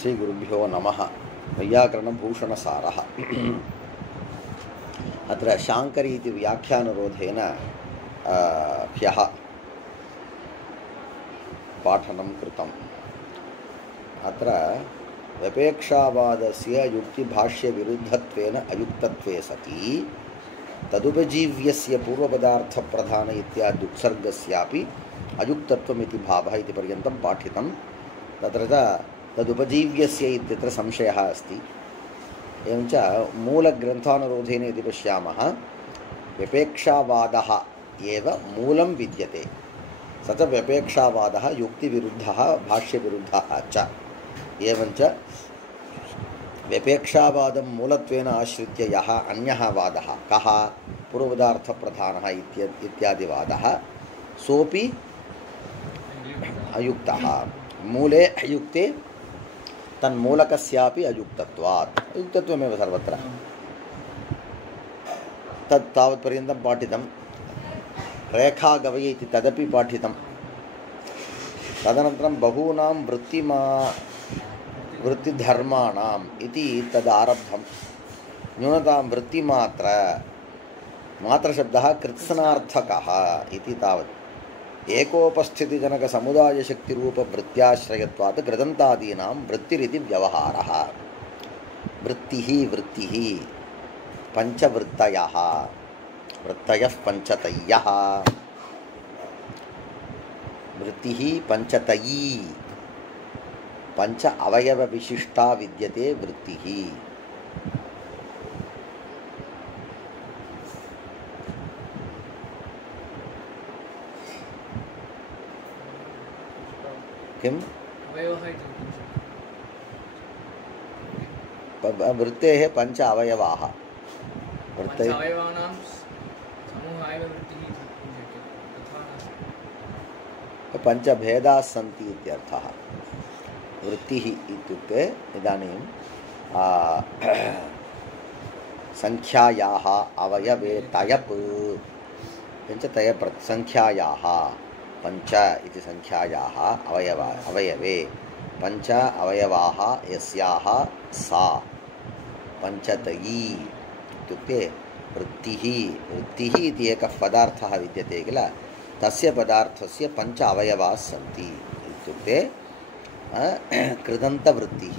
श्रीगुरुभ्यो नमः। वैयाकरणभूषणसारः। अत्र शाङ्करी इति व्याख्यानरोधेन ह्यः पाठनं कृतम्। अत्र व्यपेक्षावादस्य युक्तिभाष्यविरुद्धत्वेन अयुक्तत्वे सति तदुपजीव्यस्य पूर्वपदार्थप्रधान इत्यादि उत्सर्गस्यापि अयुक्तत्वमिति भावः इति पर्यन्तं पाठितं। तत्र तदुपजीव्यस्य इत्यत्र संशयः अस्ति। एवञ्च मूलग्रन्थानुरोधेन यदि पश्यामः व्यपेक्षावादः एव मूलं विद्यते। स च व्यपेक्षावादः युक्तिविरुद्धः भाष्यविरुद्धः च। एवञ्च व्यपेक्षावादं मूलत्वेन आश्रित्य यः अन्यः वादः कः पूर्वपदार्थप्रधानः इत्यादिवादः सोऽपि अयुक्तः। मूले अयुक्ते तन्मूलकस्यापि अयुक्तत्वात्। अयुक्तत्वमेव सर्वत्र। तत् तावत्पर्यन्तं पाठितं। रेखागवये इति तदपि पाठितं। तदनन्तरं बहूनां वृत्तिधर्माणाम् इति तदारब्धं। न्यूनतां मात्रशब्दः कृत्स्नार्थकः इति तावत्। एकोपस्थितिजनकसमुदायशक्तिरूपवृत्त्याश्रयत्वात् कृदन्तादीनां वृत्तिरिति व्यवहारः। वृत्तिः पञ्चवृत्तयः। वृत्तयः पञ्चतयः। वृत्तिः पञ्चतयी पञ्च अवयवविशिष्टा विद्यते वृत्तिः। किं वृत्तेः पञ्च अवयवाः। पञ्चभेदाः सन्ति इत्यर्थः। वृत्तिः इत्युक्ते इदानीं संख्यायाः अवयवे तयप् तयप् संख्यायाः पञ्च इति संख्यायाः अवयवे पञ्च अवयवाः यस्याः सा पञ्चतयी इत्युक्ते वृत्तिः इति एकः पदार्थः विद्यते किल। तस्य पदार्थस्य पञ्च अवयवाः सन्ति। इत्युक्ते कृदन्तवृत्तिः,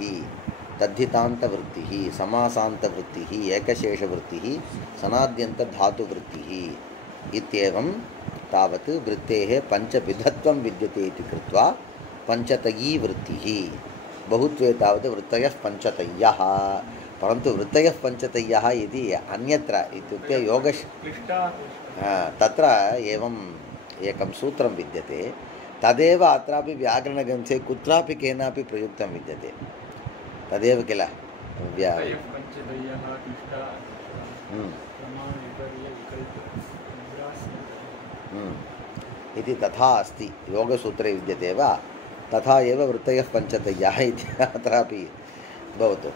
तद्धितान्तवृत्तिः, समासान्तवृत्तिः, एकशेषवृत्तिः, सनाद्यन्तधातुवृत्तिः इत्येवं तावत् वृत्तेः पञ्चविधत्वं विद्यते इति कृत्वा पञ्चतयी वृत्तिः। बहुत्वे तावत् वृत्तयः पञ्चतय्यः। परन्तु वृत्तयः पञ्चतय्यः इति अन्यत्र इत्युक्ते तत्र एवं एकं सूत्रं विद्यते। तदेव अत्रापि व्याकरणग्रन्थे कुत्रापि केनापि प्रयुक्तं विद्यते। तदेव किल इति तथा अस्ति। योगसूत्रे विद्यते वा तथा एव वृत्तयः पञ्चतय्यः इति अत्रापि भवतु।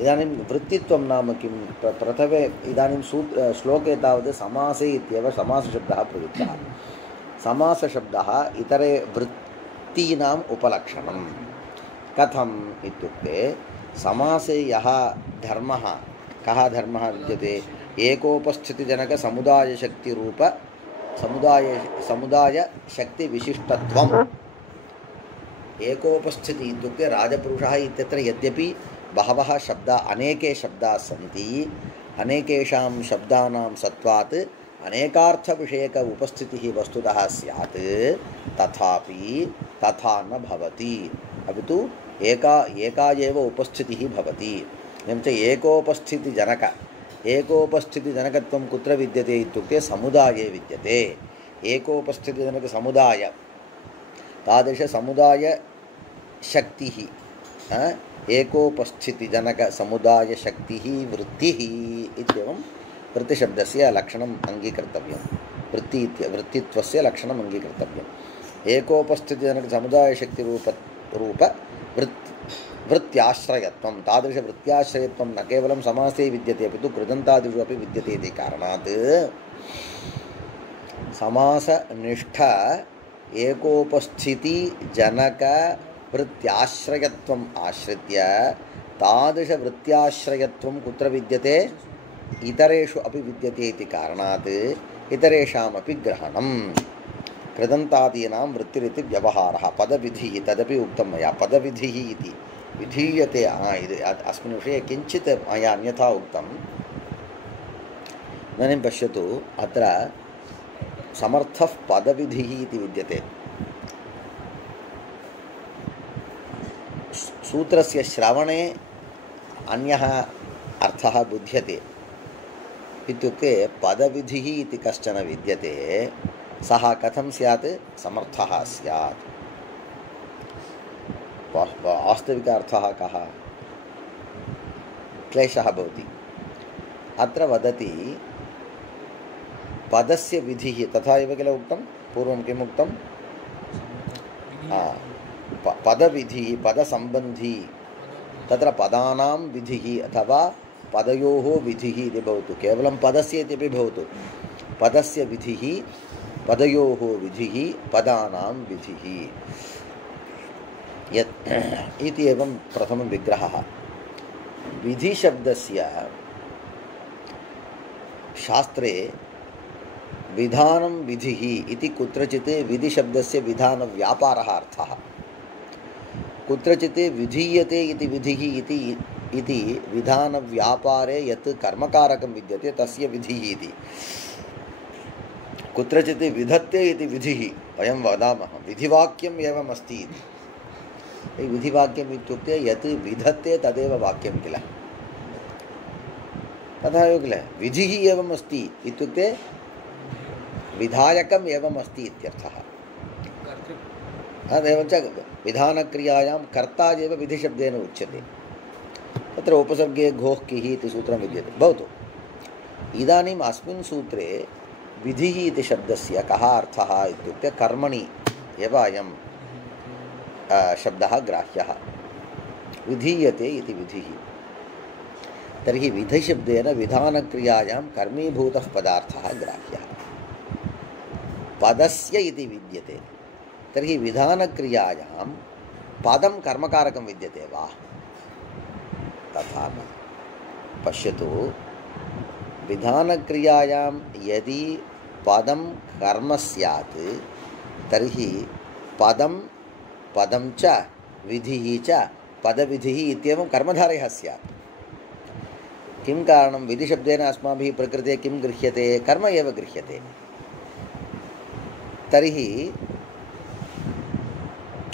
इदानीं वृत्तित्वं नाम किं? प्रथमे इदानीं श्लोके तावत् समासे इत्येव समासशब्दः प्रयुक्तः। समासशब्दः इतरे वृत्तीनाम् उपलक्षणं। कथम् इत्युक्ते समासे यः धर्मः कः धर्मः विद्यते? एकोपस्थितिजनकसमुदायशक्तिरूप समुदायशक्तिविशिष्टत्वम्। एकोपस्थिति इत्युक्ते राजपुरुषः इत्यत्र यद्यपि बहवः शब्दाः अनेके शब्दाः सन्ति, अनेकेषां शब्दानां सत्त्वात् अनेकार्थविषयक उपस्थितिः वस्तुतः स्यात्, तथापि तथा न भवति। अपि तु एका एव उपस्थितिः भवति। एवञ्च एकोपस्थितिजनकत्वं कुत्र विद्यते इत्युक्ते समुदाये विद्यते। एकोपस्थितिजनकसमुदाय तादृशसमुदायशक्तिः एकोपस्थितिजनकसमुदायशक्तिः वृत्तिः इत्येवं वृत्तिशब्दस्य लक्षणम् अङ्गीकर्तव्यं। वृत्तित्वस्य लक्षणम् अङ्गीकर्तव्यम्। वृत्त्याश्रयत्वं तादृशवृत्त्याश्रयत्वं न केवलं समासे विद्यते अपि तु कृदन्तादिषु अपि विद्यते इति कारणात् समासनिष्ठ एकोपस्थिति जनक वृत्त्याश्रयत्वम् आश्रित्य तादृशवृत्त्याश्रयत्वं कुत्र विद्यते इतरेषु अपि विद्यते इति कारणात् इतरेषामपि ग्रहणं कृदन्तादीनां वृत्तिरिति व्यवहारः पदविधिः तदपि उक्तं मया पदविधिः इति विधीयते अस्मिन् विषये किञ्चित् मया अन्यथा उक्तम् इदानीं पश्यतु अत्र समर्थः पदविधिः इति विद्यते सूत्रस्य श्रवणे अन्यः अर्थः बुध्यते इत्युक्ते पदविधिः इति कश्चन विद्यते सः कथं स्यात् समर्थः स्यात् वास्तविक अर्थः कः क्लेशः भवति अत्र वदति पदस्य विधिः तथा एव किल उक्तं पूर्वं किम् उक्तं पदविधिः पदसम्बन्धी तत्र पदानां विधिः अथवा पदयोः विधिः इति भवतु केवलं पदस्य इत्यपि भवतु पदस्य विधिः पदयोः विधिः पदानां विधिः यत् इति एवं प्रथमं विग्रहः विधिशब्दस्य शास्त्रे विधानं विधिः इति कुत्रचित् विधिशब्दस्य विधानव्यापारः अर्थः कुत्रचित् विधीयते इति विधिः इति विधानव्यापारे यत् कर्मकारकं विद्यते तस्य विधिः इति कुत्रचित् विधत्ते इति विधिः वयं वदामः विधिवाक्यम् एवम् अस्ति इति विधिवाक्यम् इत्युक्ते यत् विधत्ते तदेव वाक्यं किल तथा एव किल विधिः एवम् अस्ति इत्युक्ते विधायकम् एवम् अस्ति इत्यर्थः एवञ्च विधानक्रियायां कर्ता एव विधिशब्देन उच्यते तत्र उपसर्गे घोः किः इति सूत्रं विद्यते भवतु इदानीम् अस्मिन् सूत्रे विधिः इति शब्दस्य कः अर्थः इत्युक्ते कर्मणि एव अयं शब्दः ग्राह्यः विधीयते इति विधिः तर्हि विधिशब्देन विधानक्रियायां कर्मीभूतः पदार्थः ग्राह्यः पदस्य इति विद्यते तर्हि विधानक्रियायां पदं कर्मकारकं विद्यते वा तथा न पश्यतु विधानक्रियायां यदि पदं कर्म स्यात् तर्हि पदं पदं च विधिः च पदविधिः इत्येवं कर्मधारयः स्यात् किं कारणं विधिशब्देन अस्माभिः प्रकृते किं गृह्यते कर्म एव गृह्यते तर्हि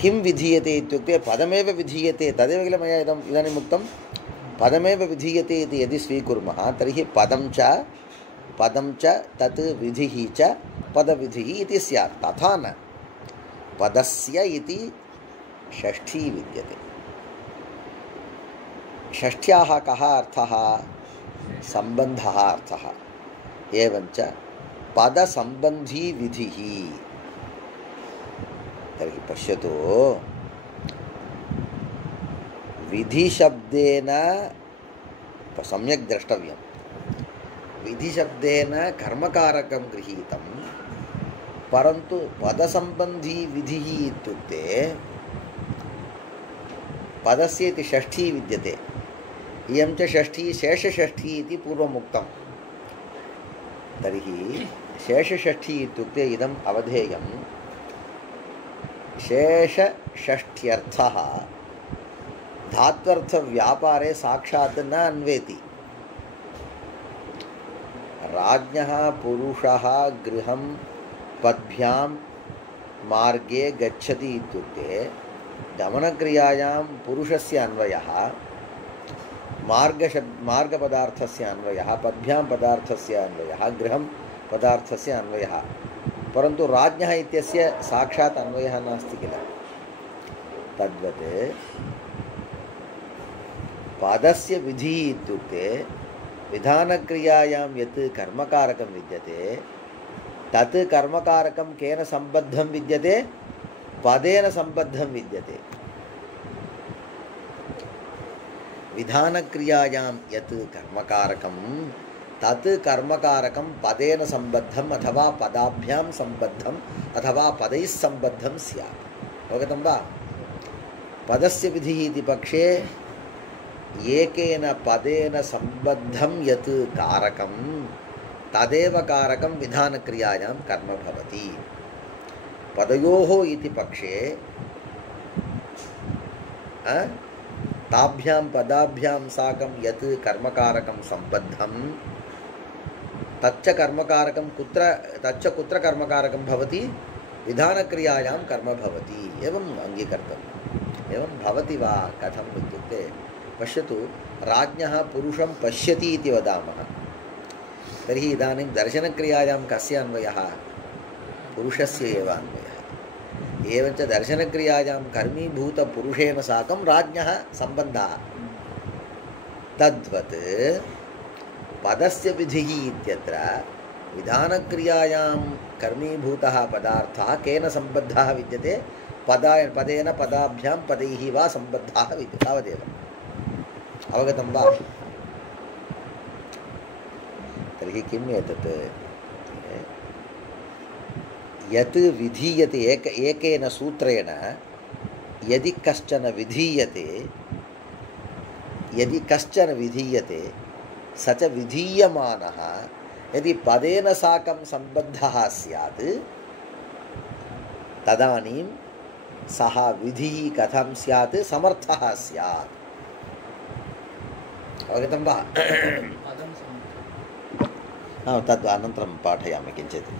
किं विधीयते इत्युक्ते पदमेव विधीयते तदेव किल मया इदानीम् उक्तं पदमेव विधीयते इति यदि स्वीकुर्मः तर्हि पदं च तत् विधिः च पदविधिः इति स्यात् तथा न पदस्य इति षष्ठी विद्यते षष्ठ्याः कः अर्थः सम्बन्धः अर्थः एवञ्च पदसम्बन्धी विधिः तर्हि पश्यतु विधिशब्देन सम्यक् द्रष्टव्यं विधिशब्देन कर्मकारकं गृहीतं परन्तु पदसम्बन्धी विधिः इत्युक्ते पदस्य इति षष्ठी विद्यते इयं च षष्ठी शेषषष्ठी इति पूर्वम् उक्तं तर्हि शेषषष्ठी इत्युक्ते इदम् अवधेयं शेषषष्ठ्यर्थः धात्वर्थव्यापारे साक्षात् न अन्वेति राज्ञः पुरुषः गृहं पद्भ्यां मार्गे गच्छति इत्युक्ते गमनक्रियायां पुरुषस्य अन्वयः मार्गपदार्थस्य अन्वयः पद्भ्यां पदार्थस्य अन्वयः गृहं पदार्थस्य अन्वयः परन्तु राज्ञः इत्यस्य साक्षात् अन्वयः नास्ति किल तद्वत् पदस्य विधिः इत्युक्ते विधानक्रियायां यत् कर्मकारकं विद्यते तत् कर्मकारकं केन सम्बद्धं विद्यते पदेन सम्बद्धं विद्यते विधानक्रियायां यत् कर्मकारकं तत् कर्मकारकं पदेन सम्बद्धम् अथवा पदाभ्यां सम्बद्धम् अथवा पदैः सम्बद्धं स्यात् अवगतं वा पदस्य विधिः इति पक्षे एकेन पदेन सम्बद्धं यत् कारकं तदेव कारकं विधानक्रियायां कर्म भवति। पदयोः इति पक्षे ताभ्यां पदाभ्यां साकं यत् कर्मकारकं सम्बद्धं तच्च कर्मकारकं कुत्र कर्मकारकं भवति? विधानक्रियायां कर्म भवति। एवम् अङ्गीकर्तव्यम्। एवं भवति वा कथम् इत्युक्ते पश्यतु, राज्ञः पुरुषं पश्यति इति वदामः, तर्हि इदानीं दर्शनक्रियायां कस्य अन्वयः? पुरुषस्य एव अन्वयः। एवञ्च दर्शनक्रियायां कर्मीभूतपुरुषेण साकं राज्ञः सम्बन्धः। तद्वत् पदस्य विधिः इत्यत्र विधानक्रियायां कर्मीभूतः पदार्थः केन सम्बद्धः विद्यते? पदेन पदाभ्यां पदैः वा सम्बद्धः विद्यते, तावदेव। अवगतं वा? तर्हि किम् एतत्? यत् विधीयते एकेन सूत्रेण यदि कश्चन विधीयते स च विधीयमानः यदि पदेन साकं सम्बद्धः स्यात् तदानीं सः विधिः कथं स्यात्? समर्थः स्यात्। अवगतं वा? तद् अनन्तरं पाठयामि किञ्चित्।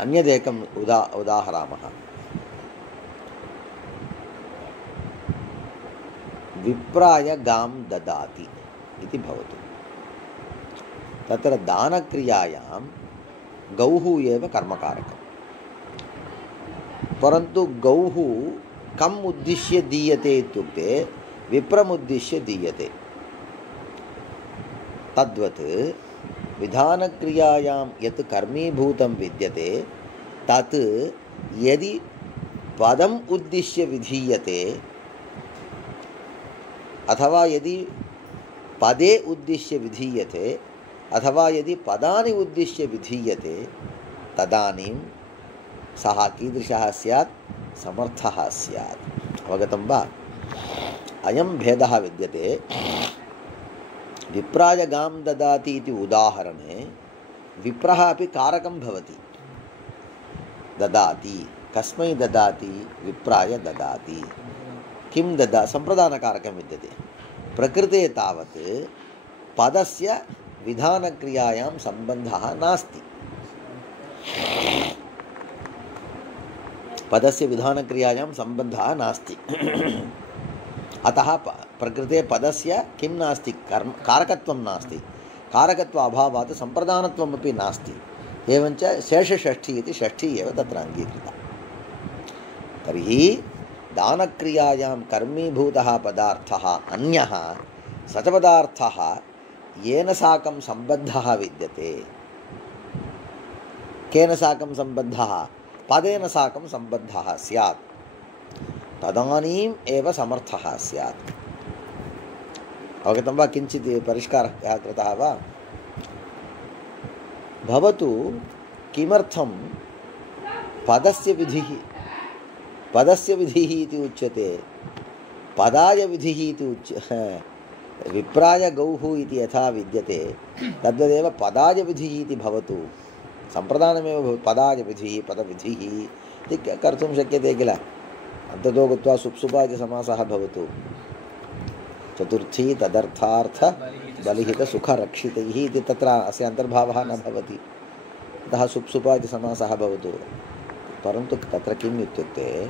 अन्यदेकम् उदाहरामः। विप्राय गां ददाति इति भवतु। तत्र दानक्रियायां गौः एव कर्मकारकं, परन्तु गौः कम् उद्दिश्य दीयते इत्युक्ते विप्रमुद्दिश्य दीयते। तद्वत् विधानक्रियायां यत् कर्मीभूतं विद्यते तत् यदि पदम् उद्दिश्य विधीयते अथवा यदि पदे उद्दिश्य विधीयते अथवा यदि पदानि उद्दिश्य विधीयते तदानीं सः कीदृशः स्यात्? समर्थः स्यात्। अवगतं वा? अयं भेदः विद्यते। विप्राय गां ददाति इति उदाहरणे विप्रः अपि कारकं भवति। ददाति, कस्मै ददाति? विप्राय ददाति। किं सम्प्रदानकारकं विद्यते। प्रकृते तावत् पदस्य विधानक्रियायां सम्बन्धः नास्ति। पदस्य विधानक्रियायां सम्बन्धः नास्ति। अतः प्रकृते पदस्य किं नास्ति? कारकत्वं नास्ति। कारकत्व अभावात् सम्प्रदानत्वमपि नास्ति। एवञ्च शेषषष्ठी इति षष्ठी एव तत्र अङ्गीकृता। तर्हि दानक्रियायां कर्मीभूतः पदार्थः अन्यः स च पदार्थः येन साकं सम्बद्धः विद्यते। केन साकं सम्बद्धः? पदेन साकं सम्बद्धः स्यात्। तदानीम् एव समर्थः स्यात्। अवगतं वा? किञ्चित् परिष्कारः कृतः वा? भवतु किमर्थं पदस्य विधिः इति उच्यते, पदाय विधिः इति विप्राय गौः इति यथा विद्यते तद्वदेव पदाय विधिः इति भवतु। सम्प्रदानमेव भवति। पदाय विधिः, पदविधिः इति कर्तुं शक्यते किल? अन्ततो गत्वा सुप्सुपादिसमासः भवतु। चतुर्थी तदर्थार्थ बलिहितसुखरक्षितैः इति तत्र अस्य अन्तर्भावः न भवति। अतः सुप्सुपादिसमासः भवतु। परन्तु तत्र किम् इत्युक्ते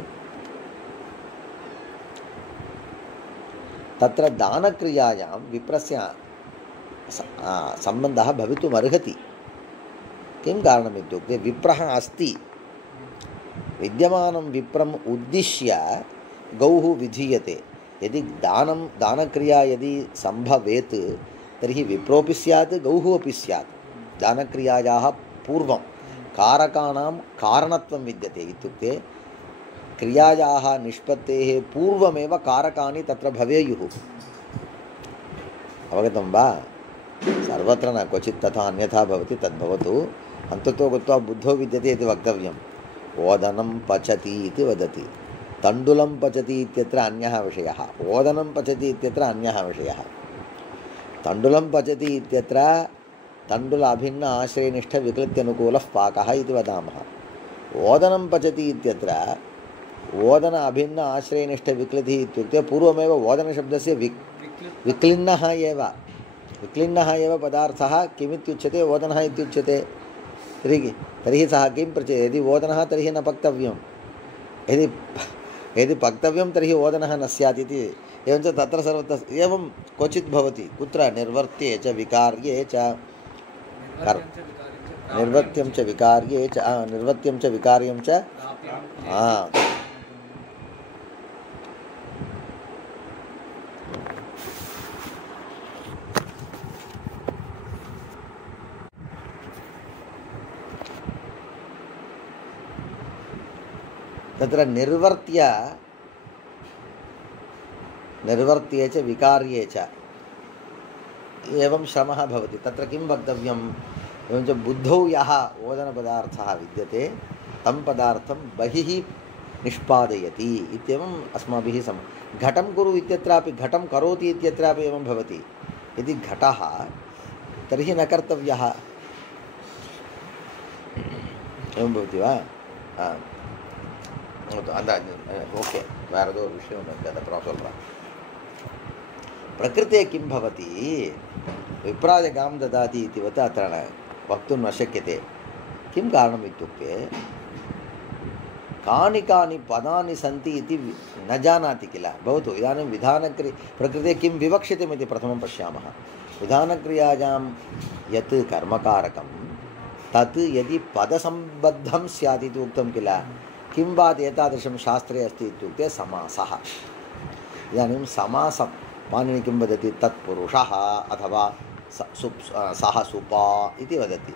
तत्र दानक्रियायां विप्रस्य सम्बन्धः भवितुमर्हति। किं कारणम् इत्युक्ते विप्रः अस्ति। विद्यमानं विप्रम् उद्दिश्य गौः विधीयते। यदि दानक्रिया यदि सम्भवेत् तर्हि विप्रोऽपि स्यात्, गौः अपि स्यात्। दानक्रियायाः पूर्वं कारकाणां कारणत्वं विद्यते। इत्युक्ते क्रियायाः निष्पत्तेः पूर्वमेव कारकाणि तत्र भवेयुः। अवगतं वा? सर्वत्र न, क्वचित् तथा अन्यथा भवति, तद्भवतु। अन्ततो गत्वा बुद्धौ विद्यते इति वक्तव्यम्। ओदनं पचति इति वदति, तण्डुलं पचति इत्यत्र अन्यः विषयः, ओदनं पचति इत्यत्र अन्यः विषयः। तण्डुलं पचति इत्यत्र तण्डुल अभिन्न आश्रयनिष्ठविकृत्यनुकूलः पाकः इति वदामः। ओदनं पचति इत्यत्र ओदन अभिन्न आश्रयनिष्ठविक्लितिः इत्युक्ते पूर्वमेव ओदनशब्दस्य विक्लिन्नः एव पदार्थः किमित्युच्यते, ओदनः इत्युच्यते। तर्हि सः किं पृच्छति, यदि ओदनः तर्हि न पक्तव्यं, यदि पक्तव्यं तर्हि ओदनः न स्यात् इति। एवञ्च तत्र सर्वत्र एवं क्वचित् भवति। कुत्र? निर्वर्त्ये च विकार्ये च, निर्वर्त्यं च विकार्ये च, निर्वर्त्यं च विकार्यं च। तत्र निर्वर्त्ये च विकार्ये च एवं श्रमः भवति। तत्र किं वक्तव्यम्? एवञ्च बुद्धौ यः ओदनपदार्थः विद्यते तं पदार्थं बहिः निष्पादयति इत्येवम् अस्माभिः घटं कुरु इत्यत्रापि घटं करोति इत्यत्रापि एवं भवति। यदि घटः तर्हि न कर्तव्यः, एवं भवति वा? ओके, வேறதோ ஒரு விஷயம் இருக்குது, அதை அப்புறம் சொல்கிறேன். प्रकृते किं भवति? विप्राजगां ददाति इतिवत् अत्र वक्तुं न शक्यते। किं कारणम् इत्युक्ते कानि कानि पदानि सन्ति इति न जानाति किल। भवतु इदानीं प्रकृते किं विवक्षितमिति प्रथमं पश्यामः। विधानक्रियायां यत् कर्मकारकं तत् यदि पदसम्बद्धं स्यात् इति उक्तं किल। किं वा एतादृशं शास्त्रे अस्ति इत्युक्ते समासः। इदानीं समासं पाणिनि किं वदति? तत्पुरुषः अथवा सः सुपा इति वदति।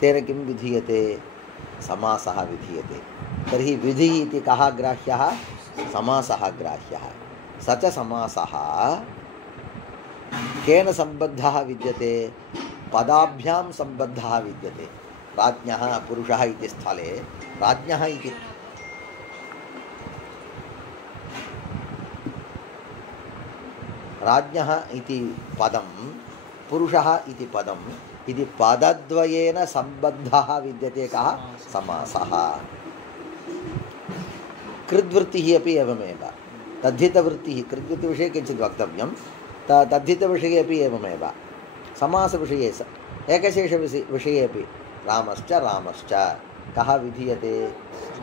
तेन किं विधीयते? समासः विधीयते। तर्हि विधिः इति कः ग्राह्यः? समासः ग्राह्यः। स च समासः केन सम्बद्धः विद्यते? पदाभ्यां सम्बद्धः विद्यते। राज्ञः पुरुषः इति स्थले राज्ञः इति राज्ञः इति पदं, पुरुषः इति पदम्, इति पदद्वयेन सम्बद्धः विद्यते कः? समासः। कृद्वृत्तिः अपि एवमेव। तद्धितवृत्तिः, कृद्वृत्तिविषये किञ्चित् वक्तव्यं। तद्धितविषये अपि एवमेव। समासविषये एकशेषविषये अपि रामश्च रामश्च कः विधीयते?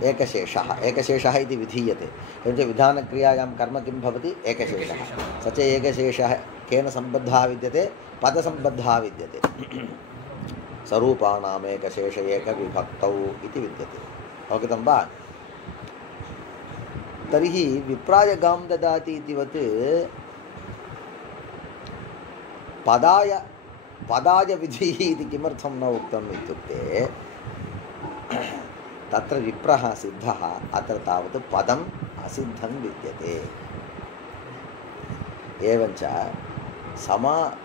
एकशेषः। एकशेषः इति विधीयते। एवञ्च विधानक्रियायां कर्म किं भवति? एकशेषः। स च एकशेषः केन सम्बद्धः विद्यते? पदसम्बद्धः विद्यते। स्वरूपाणाम् एकशेष एकविभक्तौ इति विद्यते। अवगतं वा? तर्हि विप्राजगां ददाति इतिवत् पदाय विधिः इति किमर्थं न उक्तम् इत्युक्ते तत्र विप्रः सिद्धः, अत्र तावत् पदम् असिद्धं विद्यते। एवञ्च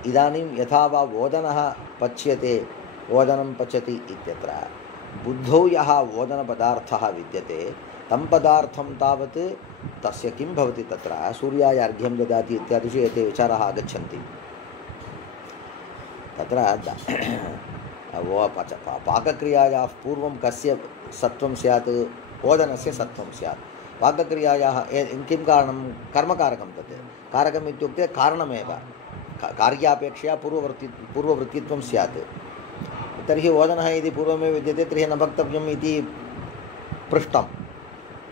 इदानीं यथा वा ओदनः पच्यते, ओदनं पचति इत्यत्र बुद्धौ यः ओदनपदार्थः विद्यते तं पदार्थं तावत् तस्य किं भवति? तत्र सूर्याय अर्घ्यं ददाति इत्यादिषु एते विचाराः आगच्छन्ति। तत्र पाकक्रियायाः पूर्वं कस्य सत्वं स्यात्? ओदनस्य सत्वं स्यात्। पाकक्रियायाः किं कारणं? कर्मकारकं तत्। कारकम् इत्युक्ते कारणमेव, कार्यापेक्षया पूर्ववृत्तित्वं स्यात्। तर्हि ओदनः यदि पूर्वमेव विद्यते तर्हि न वक्तव्यम् इति पृष्टं।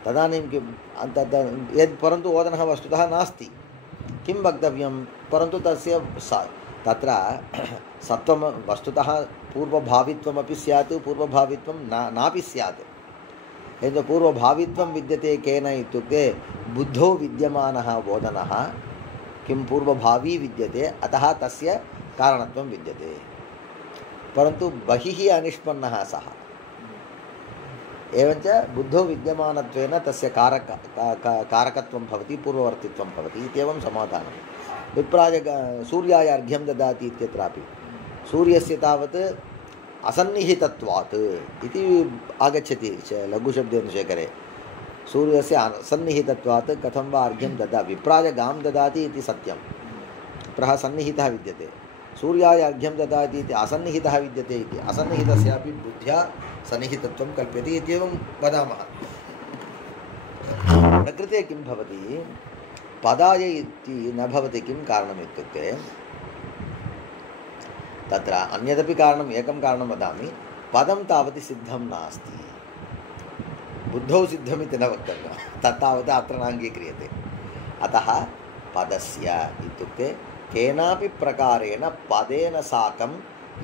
तदानीं किं परन्तु ओदनः वस्तुतः नास्ति, किं वक्तव्यं? परन्तु तत्र सत्वं वस्तुतः पूर्वभावित्वमपि स्यात्, पूर्वभावित्वं नापि स्यात्। यद् पूर्वभावित्वं विद्यते केन इत्युक्ते बुद्धौ विद्यमानः ओदनः किं पूर्वभावी विद्यते, अतः तस्य कारणत्वं विद्यते। परन्तु बहिः अनिष्पन्नः सः। एवञ्च बुद्धौ विद्यमानत्वेन तस्य कारकत्वं भवति, पूर्ववर्तित्वं भवति इत्येवं समाधानं। सूर्याय अर्घ्यं ददाति इत्यत्रापि सूर्यस्य तावत् असन्निहितत्वात् इति आगच्छति लघुशब्देन शेखरे। सूर्यस्य असन्निहितत्वात् कथं वा अर्घ्यं विप्राय गां ददाति इति सत्यं, प्रः सन्निहितः विद्यते। सूर्याय अर्घ्यं ददाति इति असन्निहितः विद्यते इति, असन्निहितस्यापि बुद्ध्या सन्निहितत्वं कल्प्यते इत्येवं वदामः। प्रकृते किं भवति, पदाय इति न भवति। किं कारणम् इत्युक्ते तत्र अन्यदपि कारणम्, एकं कारणं वदामि। पदं तावत् सिद्धं नास्ति, बुद्धौ सिद्धमिति न वक्तव्यं, तत्तावत् अत्र नाङ्गीक्रियते। अतः पदस्य इत्युक्ते केनापि प्रकारेण पदेन साकं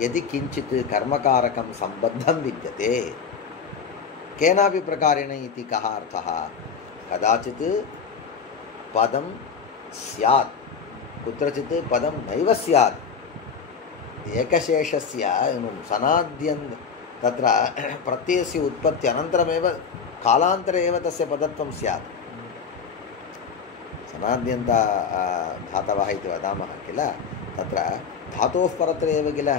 यदि किञ्चित् कर्मकारकं सम्बद्धं विद्यते, केनापि प्रकारेण इति कः अर्थः? कदाचित् पदं स्यात्, कुत्रचित् पदं नैव स्यात्। एकशेषस्य सनाद्यं तत्र प्रत्ययस्य उत्पत्ति अनन्तरमेव कालान्तरे एव तस्य पदत्वं स्यात्। सनाद्यन्त धातवः इति वदामः किल, तत्र धातोः परत्र एव किल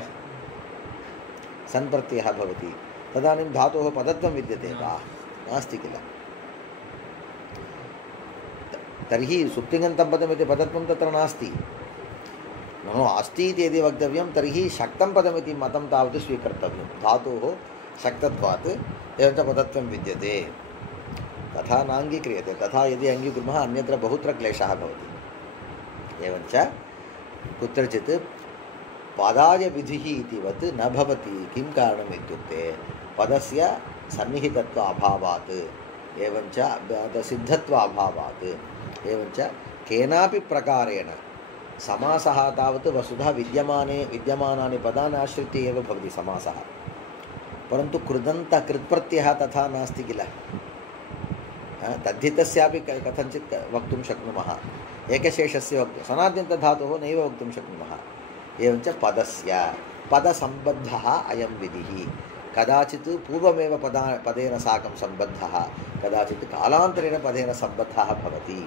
सन्प्रत्ययः भवति, तदानीं धातोः पदत्वं विद्यते वा? नास्ति किल। तर्हि सुप्तिङन्तं पदमिति पदत्वं तत्र नास्ति। ननु अस्ति इति यदि वक्तव्यं तर्हि शक्तं पदमिति मतं तावत् स्वीकर्तव्यं। धातोः शक्तत्वात् एवं च पदत्वं विद्यते, तथा नाङ्गीक्रियते। तथा यदि अङ्गीकुर्मः अन्यत्र बहुत्र क्लेशः भवति। एवञ्च कुत्रचित् पदाय विधिः इतिवत् न भवति। किं कारणम् इत्युक्ते पदस्य सन्निहितत्व अभावात्, एवञ्च सिद्धत्व अभावात्, एवञ्च केनापि प्रकारेण समासः तावत् वस्तुतः विद्यमानानि पदानि आश्रित्य एव भवति समासः, परन्तु कृत्प्रत्ययः तथा नास्ति किल। तद्धितस्यापि कथञ्चित् वक्तुं शक्नुमः, एकशेषस्य वक्तुं, सनाद्यन्तधातोः नैव वक्तुं शक्नुमः। एवञ्च पदस्य पदसम्बद्धः अयं विधिः, कदाचित् पूर्वमेव पदेन साकं सम्बद्धः, कदाचित् कालान्तरेण पदेन सम्बद्धः भवति।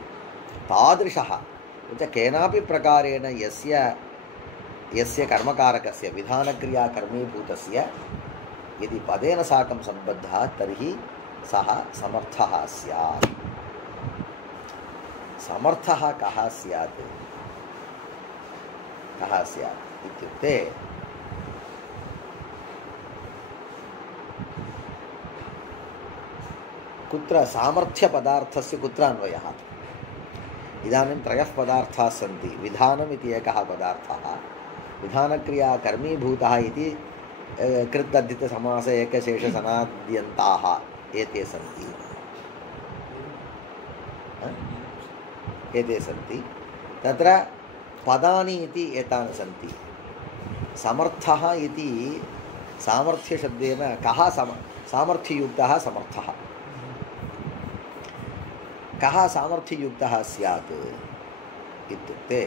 तादृशः केनापि प्रकारेण यस्य कर्मकारकस्य विधानक्रियाकर्मीभूतस्य यदि पदेन साकं सम्बद्धः तर्हि सः समर्थः स्यात्। समर्थः कः स्यात्? कः स्यात् इत्युक्ते कुत्र सामर्थ्यपदार्थस्य कुत्र अन्वयः? इदानीं त्रयः पदार्थाः सन्ति। विधानम् इति एकः पदार्थः, विधानक्रियाकर्मीभूतः इति कृत्तद्धितसमास एकशेषसनाद्यन्ताः एते सन्ति। एते सन्ति, तत्र पदानि इति एतानि सन्ति। समर्थः इति सामर्थ्यशब्देन कः सामर्थ्ययुक्तः समर्थः? कः सामर्थ्ययुक्तः स्यात् इत्युक्ते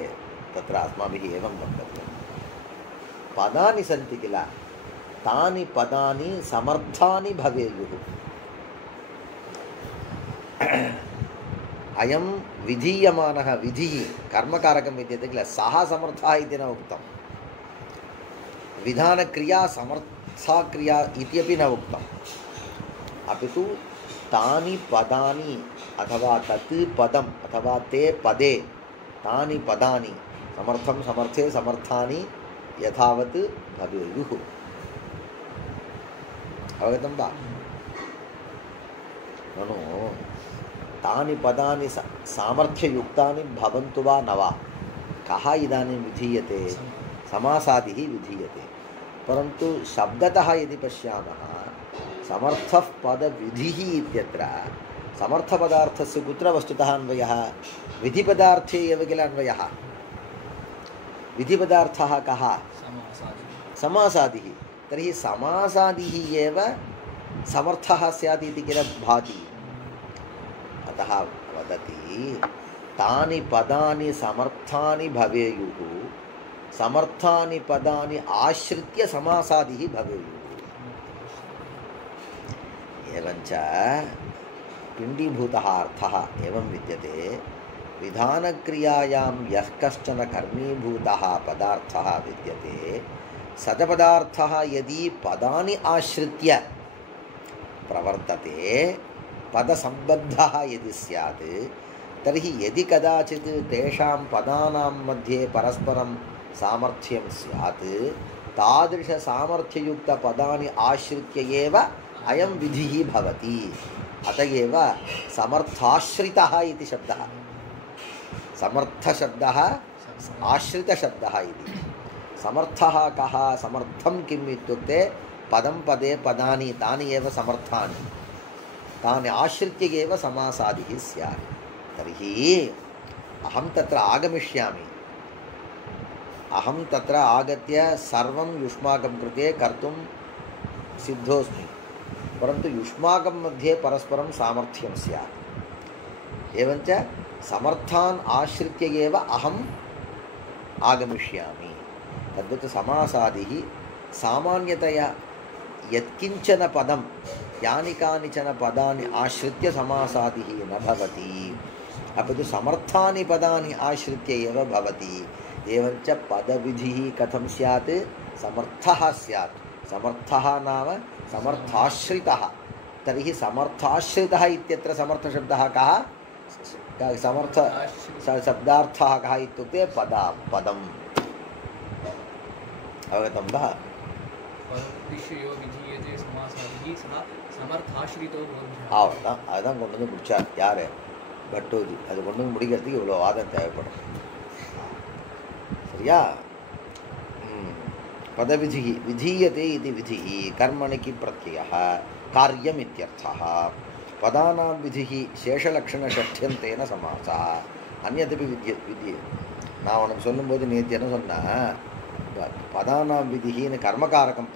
तत्र अस्माभिः एवं वक्तव्यं, पदानि सन्ति किल, तानि पदानि समर्थानि भवेयुः। अयं विधीयमानः विधिः कर्मकारकं विद्यते किल, सः समर्थः इति न उक्तं। विधानक्रिया समर्था क्रिया इत्यपि न उक्तम्, अपि तु तानि पदानि अथवा तत् पदम् अथवा ते पदे तानि पदानि समर्थं समर्थे समर्थानि यथावत् भवेयुः। अवगतं वा? ननु तानि पदानि सामर्थ्ययुक्तानि भवन्तु वा न वा, कः इदानीं विधीयते? समासादिः विधीयते। परन्तु शब्दतः यदि पश्यामः, समर्थः पदविधिः इत्यत्र समर्थपदार्थस्य कुत्र वस्तुतः अन्वयः? विधिपदार्थे एव किल अन्वयः। विधिपदार्थः कः? समासादिः। तर्हि समासादिः एव समर्थः स्यात् इति किल भाति। अतः वदति तानि पदानि समर्थानि भवेयुः, समर्थानि पदानि आश्रित्य समासादिः भवेयुः। एवञ्च पिण्डीभूतः अर्थः एवं विद्यते, विधानक्रियायां यः कश्चन कर्मीभूतः पदार्थः विद्यते सजपदार्थः यदि पदानि आश्रित्य प्रवर्तते पदसम्बद्धः यदि स्यात् तर्हि यदि कदाचित् तेषां पदानां मध्ये परस्परं सामर्थ्यं स्यात् तादृशसामर्थ्ययुक्तपदानि आश्रित्य एव अयं विधिः भवति। अत एव समर्थाश्रितः इति शब्दः, समर्थशब्दः आश्रितशब्दः इति। समर्थः कः, समर्थं किम् इत्युक्ते पदं पदे पदानि तानि एव समर्थानि, तानि आश्रित्य एव समासादिः स्यात्। तर्हि अहं तत्र आगमिष्यामि, अहं तत्र आगत्य सर्वं युष्माकं कृते कर्तुं सिद्धोऽस्मि, परन्तु युष्माकं मध्ये परस्परं सामर्थ्यं स्यात्। एवञ्च समर्थान् आश्रित्य एव अहम् आगमिष्यामि। तद्वत् समासादिः सामान्यतया यत्किञ्चन पदं यानि कानिचन पदानि आश्रित्य समासादिः न भवति, अपि तु समर्थानि पदानि आश्रित्य एव भवति। एवञ्च पदविधिः कथं स्यात्, समर्थः स्यात्। समर्थः नाम समर्थाश्रितः। तर्हि समर्थाश्रितः इत्यत्र समर्थशब्दः कः, समर्थ शब्दार्थः कः इत्युक्ते पदम्। अवगतं वा? அவ்வளோதான், அதுதான் கொண்டு வந்து முடிச்சார் யார், பட்டோஜி. அது கொண்டு வந்து முடிக்கிறதுக்கு இவ்வளோ வாதம் தேவைப்படும். சரியா? पदविधिः विधीयते इति विधिः कर्मणि प्रत्ययः कार्यम् इत्यर्थः। पदानां विधिः शेषलक्षणषष्ठ्यन्तेन समासः अन्यदपि विद्ये நான் உனக்கு சொல்லும்போது நேற்று என்ன சொன்னேன், பதானாம் விதின்னு கர்மகாரகம்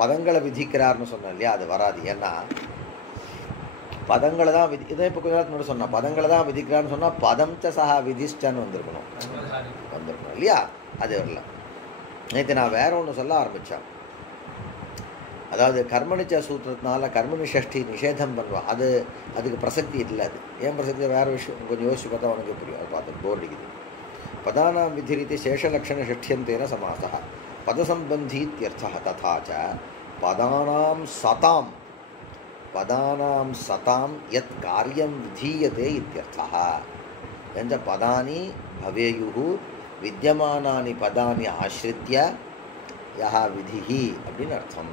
பதங்களை விதிக்கிறார்னு சொன்னேன் இல்லையா, அது வராது. ஏன்னா பதங்களை தான் இதை இப்போ கொஞ்ச நேரத்துக்கு முன்னாடி சொன்னேன், பதங்களை தான் விதிக்கிறான்னு சொன்னால் பதம் ச சஹா விதிஷ்டன்னு வந்திருக்கணும் இல்லையா, அது வரல. நேற்று நான் வேற ஒன்று சொல்ல ஆரம்பித்தேன். அதாவது கர்மணிச்ச சூத்திரத்தினால கர்மணி ஷஷ்டி நிஷேதம் பண்ணுவான், அதுக்கு பிரசக்தி இல்லை. அது ஏன் பிரசக்தி, வேறு விஷயம் கொஞ்சம் யோசிச்சு பார்த்தா உனக்கு புரியும். அது பார்த்து போர் அடிக்குது. பதானாம் விதிரிதி சேஷலக்ஷணஷஷ்ட்யந்தேன சமாசः பதசம்பந்தீத்யர்த்தः ததா ச பதானாம் சதாம் யத் காரியம் விதீயதே இத்யர்த்தः. எந்த பதானி பவேயுः வித்யமானானி பதானி ஆசிரித்ய யஹ விதிஹி அப்படின்னு அர்த்தம்.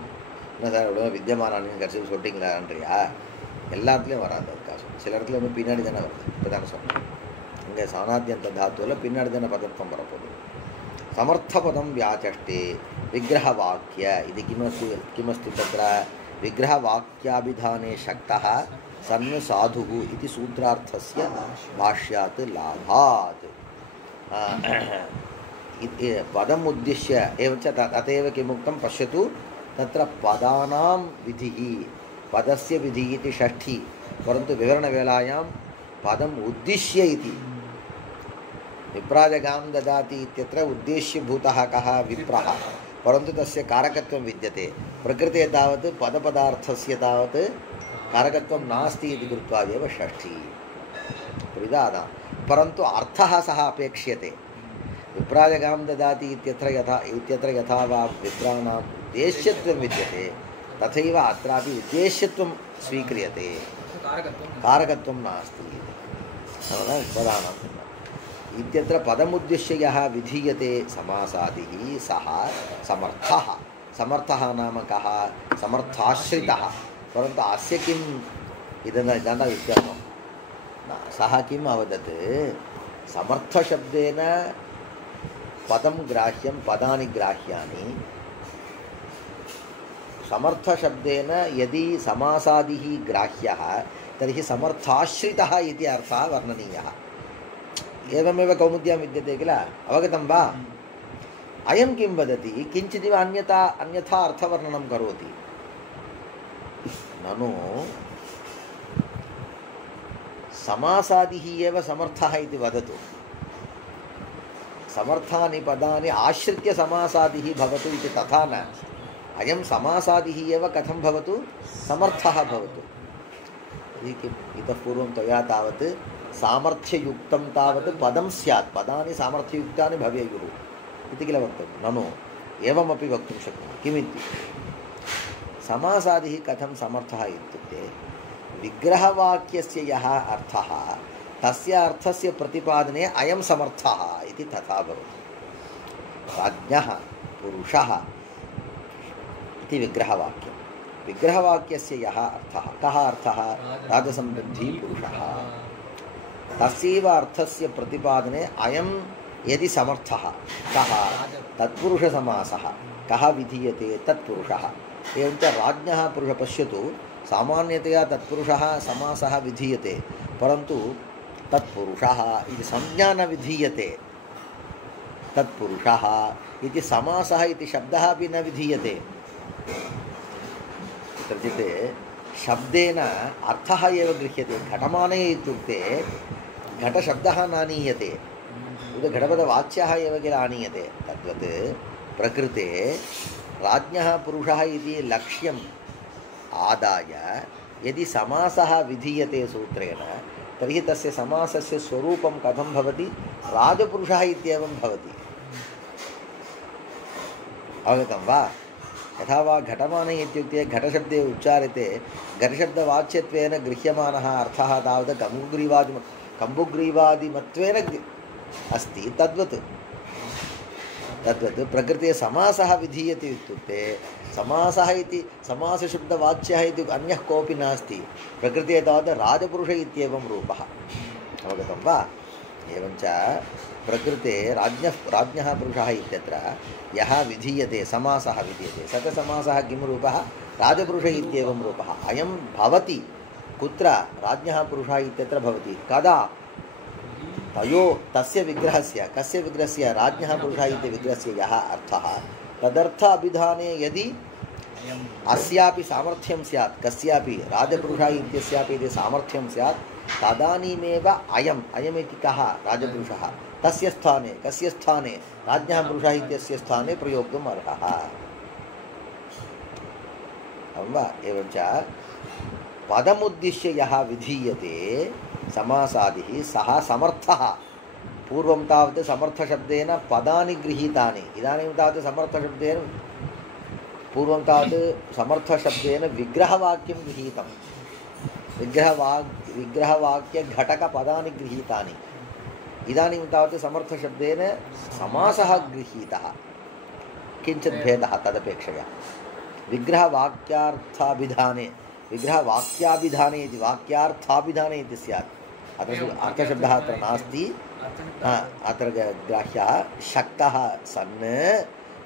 என்ன சார் அவ்வளோ வித்யமானானு கடைசி சொல்லிட்டீங்களான்றியா? எல்லாத்துலேயும் வராது. அதுக்காக சில இடத்துல இன்னும் பின்னாடி தானே வருது. இப்போ தானே சொன்னேன், இங்கே சாணாத்தியந்த தாத்துவில் பின்னாடி தானே பதர்த்தம் வரப்போகுது. समर्थ पदम व्याचष्टे विग्रह वाक्य इति किमस्ति तत्र विग्रह वाक्याभिधाने शक्तः सन् साधुः इति सूत्रार्थस्य भाष्यात् लाभात् पदम् उद्दिश्य एवं च तथैव किमुक्तं पश्यतु तत्र पदानां विधिः पदस्य विधिः इति षष्ठी परन्तु विवरणवेलायां पदम् उद्दिश्य इति विप्राजगां ददाति इत्यत्र उद्देश्यभूतः कः विप्रः परन्तु तस्य कारकत्वं विद्यते प्रकृते तावत् पदपदार्थस्य तावत् कारकत्वं नास्ति इति कृत्वा एव षष्ठी परिदादा परन्तु अर्थः सः अपेक्ष्यते विप्राजगां ददाति इत्यत्र यथा वा विप्राणाम् उद्देश्यत्वं विद्यते तथैव अत्रापि उद्देश्यत्वं स्वीक्रियते कारकत्वं नास्ति पदानां इत्यत्र पदमुद्दिश्य यः विधीयते समासादिः सः समर्थः समर्थः नाम कः समर्थाश्रितः परन्तु अस्य किम् इदं व्यत्यासं सः किम् अवदत् समर्थशब्देन पदं ग्राह्यं पदानि ग्राह्यानि समर्थशब्देन यदि समासादिः ग्राह्यः तर्हि समर्थाश्रितः इति अर्थः वर्णनीयः एवमेव कौमुद्यां विद्यते किल अवगतं वा अयं किं वदति किञ्चिदिव अन्यथा अर्थवर्णनं करोति ननु समासादिः एव समर्थः इति वदतु समर्थानि पदानि आश्रित्य समासादिः भवतु इति तथा न अयं समासादिः एव कथं भवतु समर्थः भवतु इतः पूर्वं त्वया तावत् सामर्थ्ययुक्तं तावत् पदं स्यात् पदानि सामर्थ्ययुक्तानि भवेयुः इति किल वक्तव्यं ननु एवमपि वक्तुं शक्नुमः। किमित्युक्ते समासादिः कथं समर्थः इत्युक्ते विग्रहवाक्यस्य यः अर्थः तस्य अर्थस्य प्रतिपादने अयं समर्थः इति तथा भवति। राज्ञः पुरुषः इति विग्रहवाक्यं। विग्रहवाक्यस्य यः अर्थः कः अर्थः राजसम्बन्धी पुरुषः तस्यैव अर्थस्य प्रतिपादने अयं यदि समर्थः कः तत्पुरुषसमासः कः विधीयते तत्पुरुषः। एवञ्च राज्ञः पुरुषः पश्यतु सामान्यतया तत्पुरुषः समासः विधीयते परन्तु तत्पुरुषः इति संज्ञा न विधीयते। तत्पुरुषः इति समासः इति शब्दः अपि न विधीयते। कुत्रचित् शब्देन अर्थः एव गृह्यते। घटमाने इत्युक्ते घटशब्दः नानीयते घटपदवाच्यः एव किल आनीयते। तद्वत् प्रकृते राज्ञः पुरुषः इति लक्ष्यम् आदाय यदि समासः विधीयते सूत्रेण तर्हि तस्य समासस्य स्वरूपं कथं भवति राजपुरुषः इत्येवं भवति। अवगतं वा? यथा वा घटमाने इत्युक्ते घटशब्दे उच्चार्यते घटशब्दवाच्यत्वेन गृह्यमानः अर्थः तावत् कम्बुग्रीवादिमत्वेन अस्ति। तद्वत् प्रकृते समासः विधीयते इत्युक्ते समासः इति समासशब्दवाच्यः इति अन्यः कोऽपि नास्ति। प्रकृते तावत् राजपुरुष इत्येवं रूपः। अवगतं वा? एवञ्च प्रकृते राज्ञः पुरुषः इत्यत्र यः विधीयते समासः विधीयते स च समासः किं रूपः राजपुरुष इत्येवं रूपः। अयं भवति कुत्र राज्ञः पुरुषः इत्यत्र भवति कदा तस्य विग्रहस्य कस्य विग्रहस्य राज्ञः पुरुषः इति विग्रहस्य यः अर्थः तदर्थ अभिधाने यदि अस्यापि सामर्थ्यं स्यात् कस्यापि राजपुरुषः इत्यस्यापि यदि सामर्थ्यं स्यात् तदानीमेव अयमिति कः राजपुरुषः तस्य स्थाने कस्य स्थाने राज्ञः पुरुषः इत्यस्य स्थाने प्रयोक्तुम् अर्हः। एवञ्च पदमुद्दिश्य यः विधीयते समासादिः सः समर्थः। पूर्वं तावत् समर्थशब्देन पदानि गृहीतानि इदानीं तावत् समर्थशब्देन पूर्वं तावत् समर्थशब्देन विग्रहवाक्यं गृहीतं विग्रहवाक्यघटकपदानि गृहीतानि। इदानीं तावत् समर्थशब्देन समासः गृहीतः। किञ्चित् भेदः तदपेक्षया विग्रहवाक्यार्थाभिधाने विग्रहवाक्याभिधाने इति वाक्यार्थाभिधाने इति स्यात्। अत्र अर्थशब्दः अत्र नास्ति। अत्र ग्राह्यः शक्तः सन्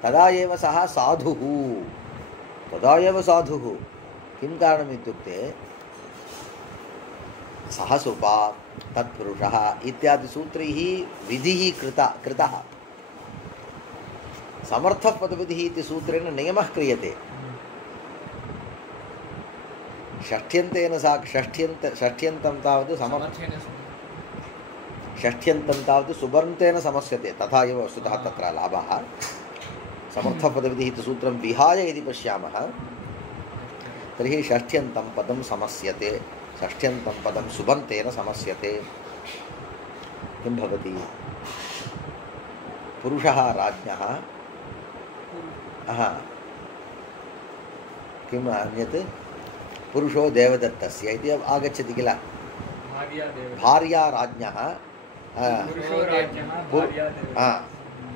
तदा एव सः साधुः किं कारणम् इत्युक्ते सः सुपा तत्पुरुषः इत्यादि सूत्रैः विधिः कृतः। समर्थः पदविधिः इति सूत्रेण नियमः क्रियते। षष्ठ्यन्तेन षष्ठ्यन्तं तावत् सुबन्तेन समस्यते। तथा एव वस्तुतः तत्र लाभः। समर्थपदविधिः इति सूत्रं विहाय यदि पश्यामः तर्हि षष्ठ्यन्तं पदं समस्यते। षष्ठ्यन्तं पदं सुबन्तेन समस्यते। किं भवति पुरुषः राज्ञः किम् अन्यत् पुरुषो देवदत्तस्य इति आगच्छति किल। भार्या राज्ञः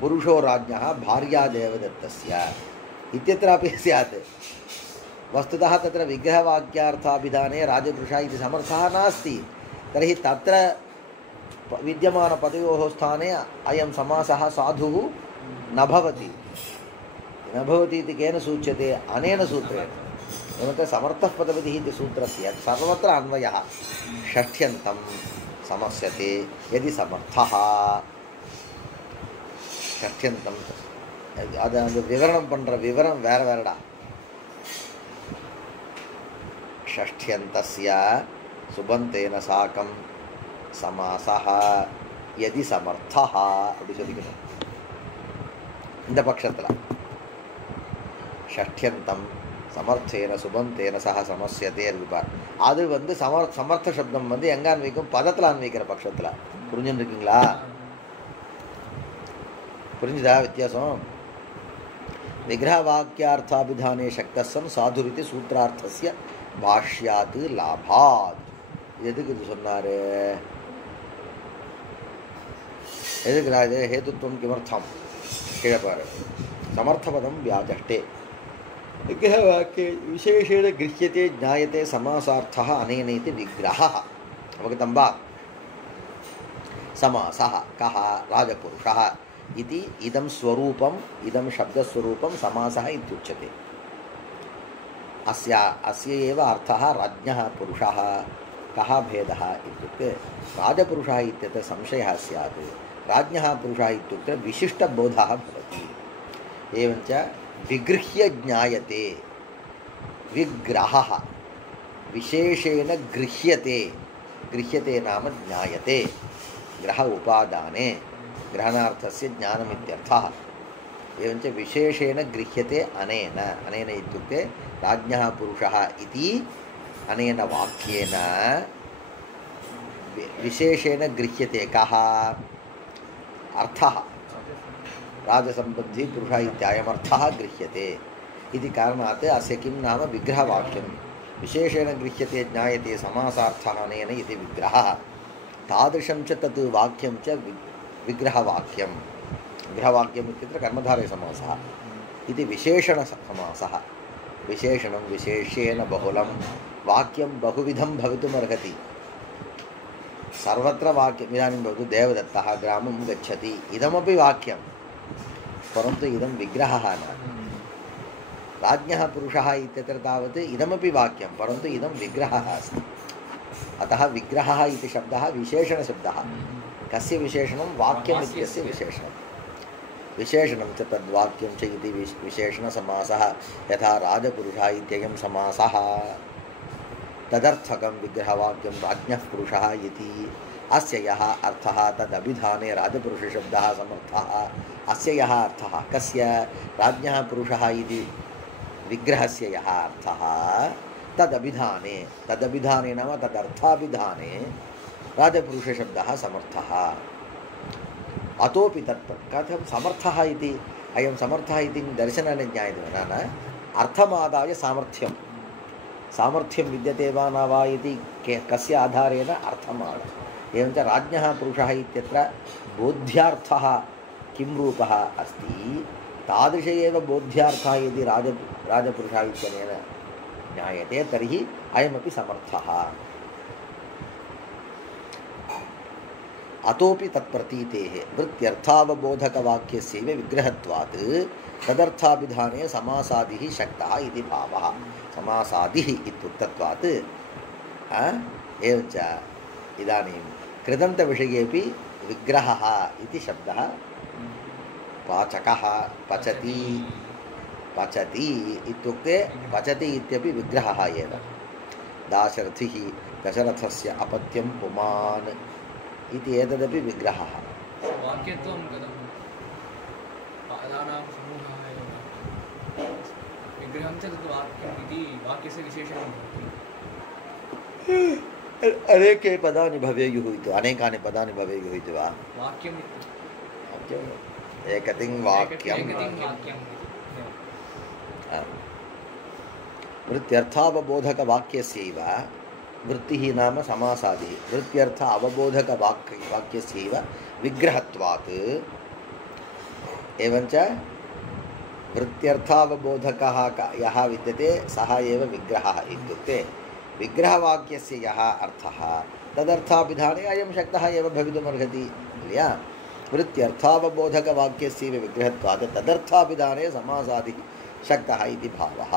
पुरुषो राज्ञः भार्या देवदत्तस्य इत्यत्रापि स्यात्। वस्तुतः तत्र विग्रहवाक्यार्थाभिधाने राजपुरुषः इति समर्थः नास्ति। तर्हि तत्र विद्यमानपदयोः स्थाने अयं समासः साधुः न भवति इति केन सूच्यते अनेन सूत्रेण। एवं समर्थः पदविधिः इति सूत्रस्य सर्वत्र अन्वयः षष्ठ्यन्तं समस्यते यदि समर्थः षष्ठ्यन्तं அது அந்த விவரணம் பண்ற விவரம் வேறடா. षष्ठ्यन्तस्य சுபந்தேன சாகம் சமாசः यदि समर्थः அப்படி சொல்லிக்கணும். இந்த பட்சத்தில் षष्ठ्यन्तं समर्थेन सुबंतेन सह समस्यते இருப்பார். அது வந்து சமர்த்த சப்தம் வந்து எங்க அன்வைக்கும் பதத்தில் அன்வைக்கிற பட்சத்தில். புரிஞ்சுருக்கீங்களா? புரிஞ்சுதா வித்தியாசம்? विग्रहवाक्यार्थाभिधाने शक्तः सन् साधुरिति सूत्रार्थस्य भाष्यात् लाभात्. எதுக்கு இது சொன்னார்? எதுக்கு ராஜே हेतुत्वं किमर्थं கீழே பாரு. समर्थपदं व्याजष्टे विग्रहवाक्ये विशेषेण गृह्यते ज्ञायते समासार्थः अनेन इति विग्रहः. अवगतं वा? समासः कः? राजपुरुषः इति इदं स्वरूपम्, इदं शब्दस्वरूपं समासः इत्युच्यते. अस्य एव अर्थः राज्ञः पुरुषः. कः भेदः इत्युक्ते राजपुरुषः इत्यत्र संशयः स्यात्. राज्ञः पुरुषः इत्युक्ते विशिष्टबोधः भवति. एवञ्च विगृह्य ज्ञायते. विग्रहः विशेषेण गृह्यते. गृह्यते नाम ज्ञायते. ग्रह उपादाने ग्रहणार्थस्य ज्ञानमित्यर्थः. एवञ्च विशेषेण गृह्यते अनेन. अनेन इत्युक्ते राज्ञः पुरुषः इति अनेन वाक्येन विशेषेण गृह्यते. कः? अर्थः. राजसम्बन्धी पुरुषः इत्ययमर्थः गृह्यते इति कारणात् अस्य किं नाम विग्रहवाक्यं. विशेषेण गृह्यते ज्ञायते समासार्थः अनेन इति विग्रहः. तादृशं च तत् वाक्यं च विग्रहवाक्यं. विग्रहवाक्यम् इत्यत्र कर्मधारयसमासः इति विशेषणसमासः. विशेषणं विशेषेण बहुलं वाक्यं बहुविधं भवितुमर्हति. सर्वत्र वाक्यम् इदानीं भवतु देवदत्तः ग्रामं गच्छति, इदमपि वाक्यं, परन्तु इदं विग्रहः न. राज्ञः पुरुषः इत्यत्र तावत् इदमपि वाक्यं, परन्तु इदं विग्रहः अस्ति. अतः विग्रहः इति शब्दः विशेषणशब्दः. कस्य विशेषणं? वाक्यम् इत्यस्य विशेषणं. विशेषणं च तद्वाक्यं च इति विशेषणसमासः. यथा राजपुरुषः इत्ययं समासः तदर्थकं विग्रहवाक्यं राज्ञः पुरुषः इति. अस्य यः अर्थः तदभिधाने राजपुरुषशब्दः समर्थः. अस्य यः अर्थः कस्य? राज्ञः पुरुषः इति विग्रहस्य यः अर्थः तदभिधाने. तदभिधाने नाम तदर्थाभिधाने राजपुरुषशब्दः समर्थः. अतोपि तत् कथं समर्थः इति? अयं समर्थः इति दर्शनेन ज्ञायते न. अर्थमादाय सामर्थ्यं. सामर्थ्यं विद्यते वा न वा इति कस्य आधारेण? अर्थमाद. एवञ्च राज्ञः पुरुषः इत्यत्र बोध्यार्थः किं रूपः अस्ति, तादृश एव बोध्यार्थः यदि राजपुरुषः इत्यनेन ज्ञायते तर्हि अयमपि समर्थः. अतोपि तत्प्रतीतेः वृत्त्यर्थावबोधकवाक्यस्यैव विग्रहत्वात् तदर्थाभिधाने समासादिः शक्तः इति भावः. समासादिः इत्युक्तत्वात्. एवञ्च इदानीं कृदन्तविषयेपि विग्रहः इति शब्दः पाचकः. पचति. पचति इत्युक्ते पचति इत्यपि विग्रहः एव. दाशरथिः दशरथस्य अपत्यं पुमान् इति एतदपि विग्रहः. वाक्यत्वं कथं? पादानां समूहः एव विग्रहं च तत् वाक्यम् इति वाक्यस्य विशेषणं भवति. अनेके पदानि भवेयुः इति. अनेकानि पदानि भवेयुः इति वा? वाक्यम् एकतिं वाक्यं. वृत्त्यर्थावबोधकवाक्यस्यैव. वृत्तिः नाम समासादिः. वृत्त्यर्थ अवबोधकवाक्यस्यैव विग्रहत्वात्. एवञ्च वृत्त्यर्थावबोधकः यः विद्यते सः एव विग्रहः. इत्युक्ते विग्रहवाक्यस्य यः अर्थः तदर्थाभिधाने अयं शक्तः एव भवितुमर्हति. किल? वृत्त्यर्थावबोधकवाक्यस्यैव विग्रहत्वात् तदर्थाभिधाने समासादिः शक्तः इति भावः.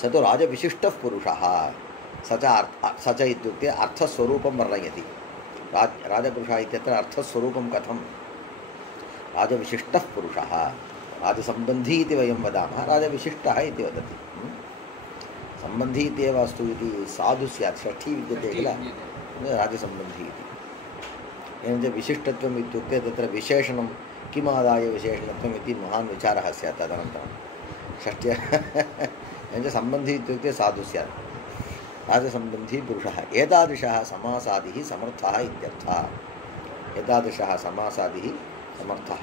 स तु राजविशिष्टः पुरुषः. स च इत्युक्ते अर्थस्वरूपं वर्णयति. राजपुरुषः इत्यत्र अर्थस्वरूपं कथं? राजविशिष्टः पुरुषः. राजसम्बन्धी इति वयं वदामः, राजविशिष्टः इति वदति. सम्बन्धी इत्येव अस्तु इति साधु स्यात्. षष्ठी विद्यते किल, राजसम्बन्धी इति. एवञ्च विशिष्टत्वम् इत्युक्ते तत्र विशेषणं किमादाय विशेषणत्वम् इति महान् विचारः स्यात्. तदनन्तरं षष्ट्या एवञ्च सम्बन्धी इत्युक्ते साधु स्यात्. राजसम्बन्धी पुरुषः. एतादृशः समासादिः समर्थः इत्यर्थः. एतादृशः समासादिः समर्थः.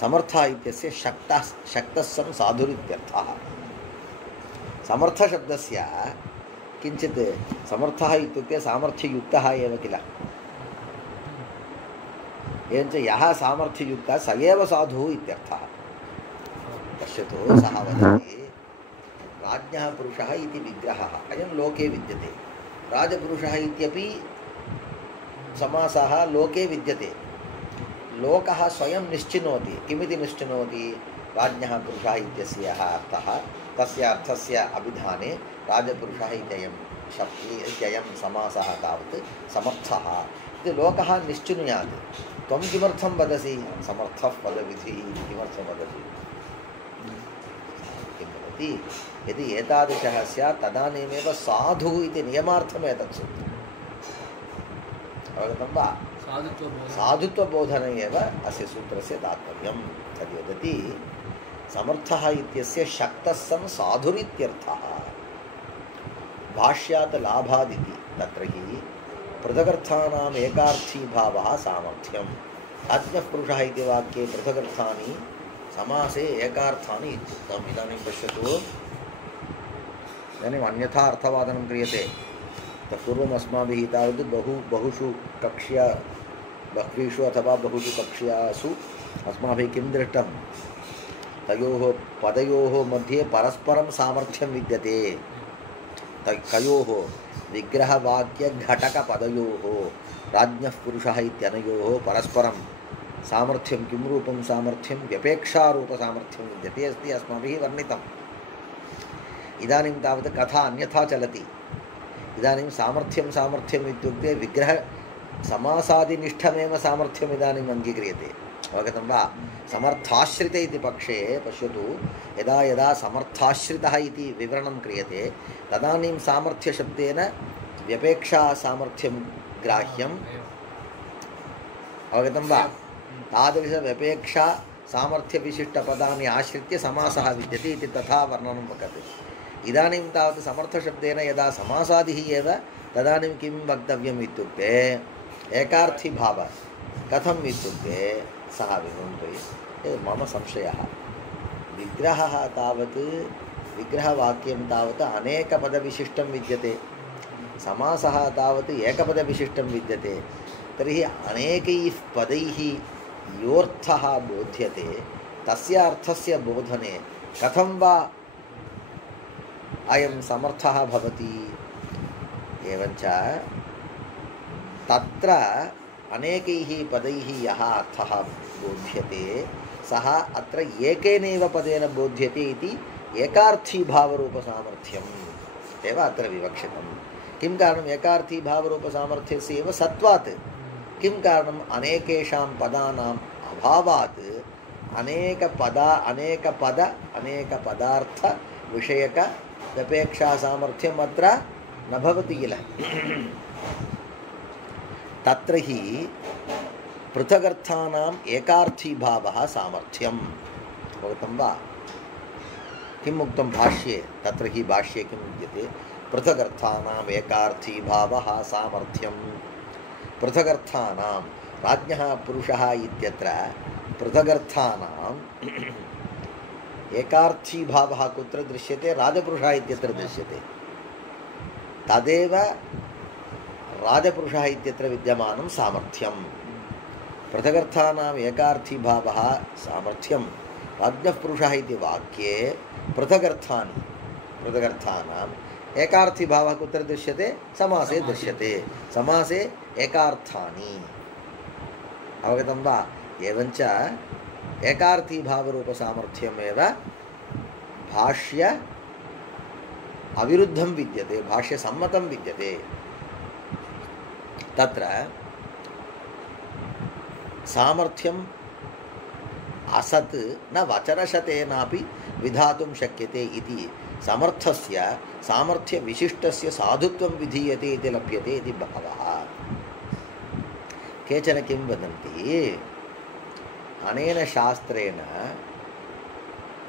समर्थः इत्यस्य शक्तः सन् साधुरित्यर्थः। समर्थशब्दस्य किञ्चित् समर्थः इत्युक्ते सामर्थ्ययुक्तः एव किल। एवञ्च यः सामर्थ्ययुक्तः स एव साधुः इत्यर्थः। पश्यतु, सः वदति राज्ञः पुरुषः इति विग्रहः अयं लोके विद्यते, राजपुरुषः इत्यपि समासः लोके विद्यते। लोकः स्वयं निश्चिनोति। किमिति निश्चिनोति? राज्ञः पुरुषः इत्यस्य अर्थः, तस्य अर्थस्य अभिधाने राजपुरुषः इत्ययं समासः तावत् समर्थः इति लोकः निश्चिनुयात्। त्वं किमर्थं वदसि? समर्थः पदविधिः इति किमर्थं वदसि? किं वदति? यदि एतादृशः स्यात् तदानीमेव साधुः इति नियमार्थम् एतत् सूत्रम्। अवगतं वा? साधुत्वबोधन एव अस्य सूत्रस्य तात्पर्यं। तद् वदति समर्थः इत्यस्य शक्तः सन् साधुरित्यर्थः। भाष्यात् लाभादिति तत्र हि पृथगर्थानाम् एकार्थीभावः सामर्थ्यम्। राज्ञः पुरुषः इति वाक्ये पृथगर्थानि समासे एकार्थानि इत्युक्तम्। इदानीं पश्यतु, इदानीम् अन्यथा अर्थवादनं क्रियते। तत्पूर्वम् अस्माभिः तावत् बहुषु बह्वीषु अथवा बहुषु कक्ष्यासु अस्माभिः किं दृष्टं? तयोः पदयोः मध्ये परस्परं सामर्थ्यं विद्यते। कयोः? विग्रहवाक्यघटकपदयोः राज्ञः पुरुषः इत्यनयोः परस्परं सामर्थ्यं किं रूपं सामर्थ्यं? व्यपेक्षारूपसामर्थ्यं विद्यते अस्ति, अस्माभिः वर्णितम्। इदानीं तावत् कथा अन्यथा चलति। इदानीं सामर्थ्यम् इत्युक्ते विग्रह समासादिनिष्ठमेव सामर्थ्यम् इदानीम् अङ्गीक्रियते। अवगतं वा? समर्थाश्रित इति पक्षे पश्यतु, यदा यदा समर्थाश्रितः इति विवरणं क्रियते तदानीं सामर्थ्यशब्देन व्यपेक्षा सामर्थ्यं ग्राह्यम्। अवगतं वा? तादृशव्यपेक्षा सामर्थ्यविशिष्टपदानि आश्रित्य समासः विद्यते इति तथा वर्णनं वक्तव्यम्। इदानीं तावत् समर्थशब्देन यदा समासादिः एव तदानीं किं वक्तव्यम् इत्युक्ते एकार्थीभावः। कथम् इत्युक्ते सः विवृण्वति। मम संशयः, विग्रहः तावत् विग्रहवाक्यं तावत् अनेकपदविशिष्टं विद्यते, समासः तावत् एकपदविशिष्टं विद्यते। तर्हि अनेकैः पदैः योऽर्थः बोध्यते तस्य अर्थस्य बोधने कथं वा अयं समर्थः भवति? एवञ्च तत्र अनेकैः पदैः यः अर्थः बोध्यते सः अत्र एकेनैव पदेन बोध्यते इति एकार्थीभावरूपसामर्थ्यम् एव अत्र विवक्षितं। किं कारणम्? एकार्थीभावरूपसामर्थ्यस्य एव सत्त्वात्। किं कारणम्? अनेकेषां पदानाम् अभावात् अनेकपदार्थविषयकव्यपेक्षासामर्थ्यम् अत्र न भवति किल। तत्र हि पृथगर्थानाम् एकार्थीभावः सामर्थ्यम्। अवगतं वा? किम् उक्तं भाष्ये? तत्र हि भाष्ये किं विद्यते? पृथगर्थानाम् एकार्थीभावः सामर्थ्यम्। पृथगर्थानां राज्ञः पुरुषः इत्यत्र पृथगर्थानाम् एकार्थीभावः कुत्र दृश्यते? राजपुरुषः इत्यत्र दृश्यते। तदेव राजपुरुषः इत्यत्र विद्यमानं सामर्थ्यं। पृथगर्थानाम् एकार्थीभावः सामर्थ्यं। राज्ञः पुरुषः इति वाक्ये पृथगर्थानाम् एकार्थीभावः कुत्र दृश्यते? समासे दृश्यते। समासे एकार्थानि। अवगतं वा? एवञ्च एकार्थीभावरूपसामर्थ्यमेव भाष्य अविरुद्धं विद्यते, भाष्यसम्मतं विद्यते। तत्र सामर्थ्यम् असत् न वचनशतेनापि विधातुं शक्यते इति समर्थस्य सामर्थ्यविशिष्टस्य साधुत्वं विधीयते इति लभ्यते इति भावः। केचन किं वदन्ति? अनेन शास्त्रेण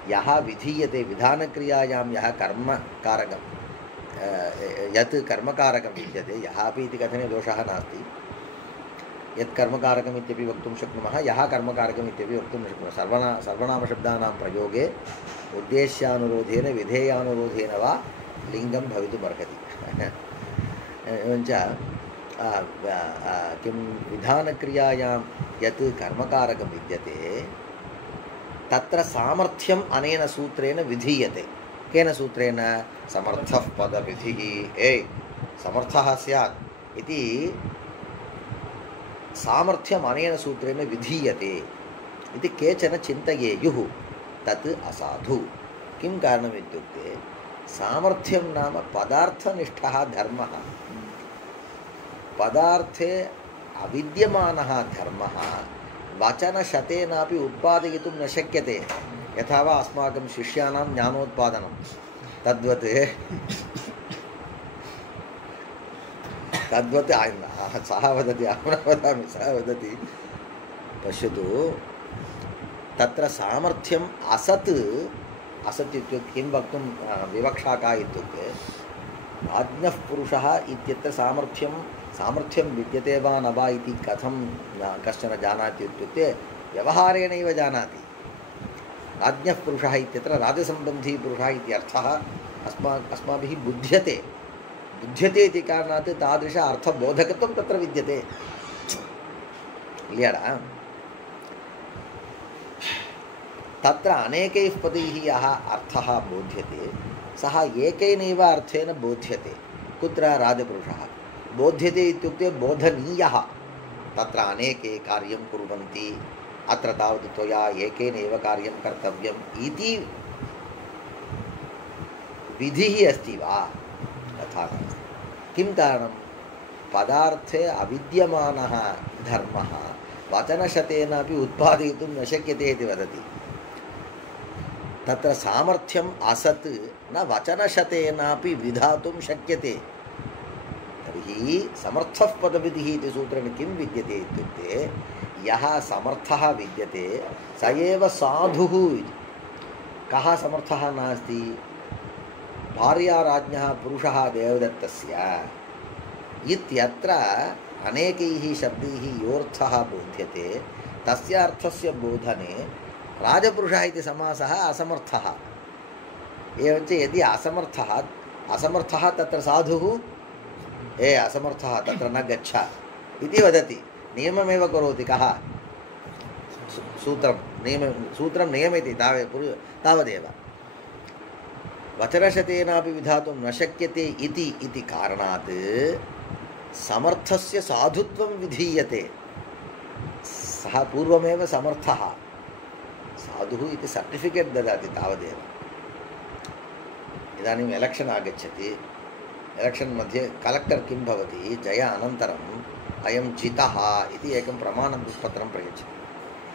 यः विधीयते, विधानक्रियायां यः कर्मकारकं यत् कर्मकारकं विद्यते, यः अपि इति कथने दोषः नास्ति, यत् कर्मकारकम् इत्यपि वक्तुं शक्नुमः, यः कर्मकारकम् इत्यपि वक्तुं न शक्नुमः। सर्वनामशब्दानां प्रयोगे उद्देश्यानुरोधेन विधेयानुरोधेन वा लिङ्गं भवितुमर्हति। एवञ्च किं विधानक्रियायां यत् कर्मकारकं विद्यते तत्र सामर्थ्यम् अनेन सूत्रेण विधीयते। केन सूत्रेण? समर्थः पदविधिः समर्थः स्यात् इति सामर्थ्यम् अनेन सूत्रेण विधीयते इति केचन चिन्तयेयुः। तत् असाधु। किं कारणम् इत्युक्ते सामर्थ्यं नाम पदार्थनिष्ठः धर्मः। पदार्थे अविद्यमानः धर्मः वचनशतेनापि उत्पादयितुं न शक्यते। यथा वा अस्माकं शिष्याणां ज्ञानोत्पादनं तद्वत् सः वदति, अहं न वदामि, सः वदति, पश्यतु तत्र सामर्थ्यम् असत् इत्युक्ते किं वक्तुं विवक्षा का इत्युक्ते आज्ञः पुरुषः इत्यत्र सामर्थ्यं विद्यते वा न वा इति कथं कश्चन जानाति इत्युक्ते व्यवहारेणैव जानाति। राज्ञः पुरुषः इत्यत्र राजसम्बन्धी पुरुषः इति अर्थः अस्माभिः बुध्यते इति कारणात् तादृश अर्थबोधकत्वं तत्र विद्यते। इल्लडा तत्र अनेकैः पदैः यः अर्थः बोध्यते सः एकैनैव अर्थेन बोध्यते। कुत्र? राजपुरुषः बोध्यते इत्युक्ते बोधनीयः। तत्र अनेके कार्यं कुर्वन्ति, अत्र तावत् त्वया एकेनैव कार्यं कर्तव्यम् इति विधिः अस्ति वा? तथा नास्ति। किं कारणं? पदार्थे अविद्यमानः धर्मः वचनशतेनापि उत्पादयितुं न शक्यते इति वदति। तत्र सामर्थ्यम् असत् न वचनशतेनापि विधातुं शक्यते। तर्हि समर्थः पदविधिः इति सूत्रेण किं विद्यते इत्युक्ते यः समर्थः विद्यते स एव साधुः। कः समर्थः नास्ति? भार्याराज्ञः पुरुषः देवदत्तस्य इत्यत्र अनेकैः शब्दैः योऽर्थः बोध्यते तस्य अर्थस्य बोधने राजपुरुषः इति समासः असमर्थः। एवञ्च यदि असमर्थः तत्र साधुः असमर्थः तत्र न गच्छ इति वदति। नियममेव करोति कः? सूत्रं नियमयति तावदेव। वचनशतेनापि विधातुं न शक्यते इति कारणात् समर्थस्य साधुत्वं विधीयते। सः पूर्वमेव समर्थः, साधुः इति सर्टिफिकेट् ददाति तावदेव। इदानीम् एलेक्षन् आगच्छति, एलेक्षन् मध्ये कलेक्टर् किं भवति? जय अनन्तरम् अयं जितः इति एकं प्रमाणपत्रं प्रयच्छति।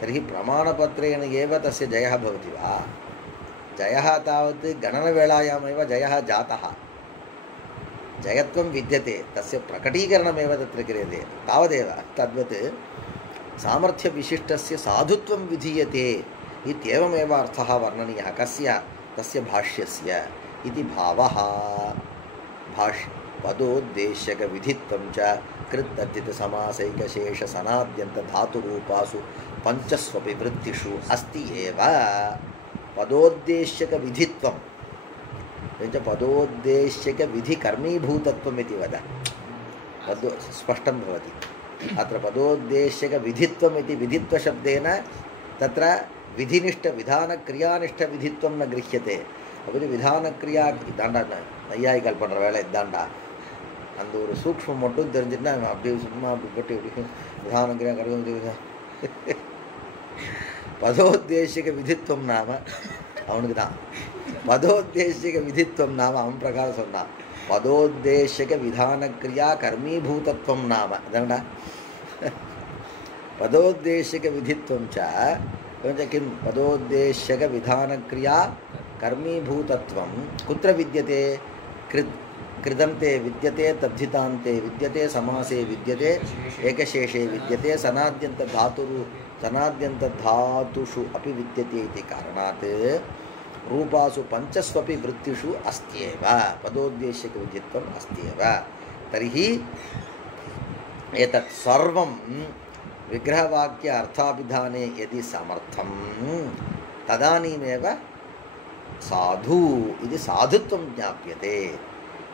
तर्हि प्रमाणपत्रेण एव तस्य जयः भवति वा? जयः तावत् गणनवेलायामेव जयः जातः, जयत्वं विद्यते, तस्य प्रकटीकरणमेव तत्र क्रियते तावदेव। तद्वत् सामर्थ्यविशिष्टस्य साधुत्वं विधीयते इत्येवमेव अर्थः वर्णनीयः। कस्य? तस्य भाष्यस्य इति भावः। पदोद्देश्यकविधित्वं च कृत्तद्धितसमासैकशेषसनाद्यन्तधातुरूपासु पञ्चस्वपि वृत्तिषु अस्ति एव। पदोद्देश्यकविधित्वं पदोद्देश्यकविधिकर्मीभूतत्वम् इति वद स्पष्टं भवति। अत्र पदोद्देश्यकविधित्वम् इति विधित्वशब्देन तत्र विधिनिष्ठविधानक्रियानिष्ठविधित्वं न गृह्यते। अपि विधानक्रिया இதாண்டா நையாய்கள் பண்ணுற வேலை இதாண்டா, அந்த ஒரு சூக்ஷ்மம் மட்டும் தெரிஞ்சுட்டுனா அப்படியே சும்மா அப்படி போட்டு எப்படி விதானக்ரியா கருவம் பதோத்தேசிக விதித்வம் நாம அவனுக்கு தான் பதோத்தேசிக விதித்வம் நாம அவன் பிரகாரம் சொன்னான். பதோத்தேசிக விதானக்ரியா கர்மீபூதத்வம் நாம அதான்டா பதோத்தேசிக விதித்வம் ச किं पदोद्देश्यक विधानक्रिया कर्मीभूतत्वं कुत्र विद्यते? कृदन्ते विद्यते, तद्धितान्ते विद्यते, समासे विद्यते, एकशेषे विद्यते, सनाद्यन्तधातुषु अपि विद्यते इति कारणात् रूपासु पञ्चस्वपि वृत्तिषु अस्त्येव पदोद्देश्यकविधित्वम् अस्त्येव। तर्हि एतत् सर्वं विग्रहवाक्य अर्थाभिधाने यदि समर्थं तदानीमेव साधु इति साधुत्वं ज्ञाप्यते।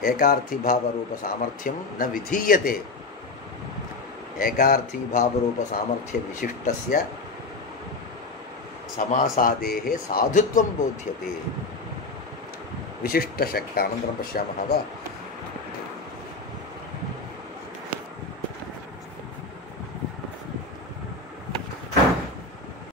एकार्थीभावरूपसामर्थ्यं न विधीयते। एकार्थीभावरूपसामर्थ्यविशिष्टस्य समासादेः साधुत्वं बोध्यते। विशिष्टशक्ति अनन्तरं पश्यामः वा।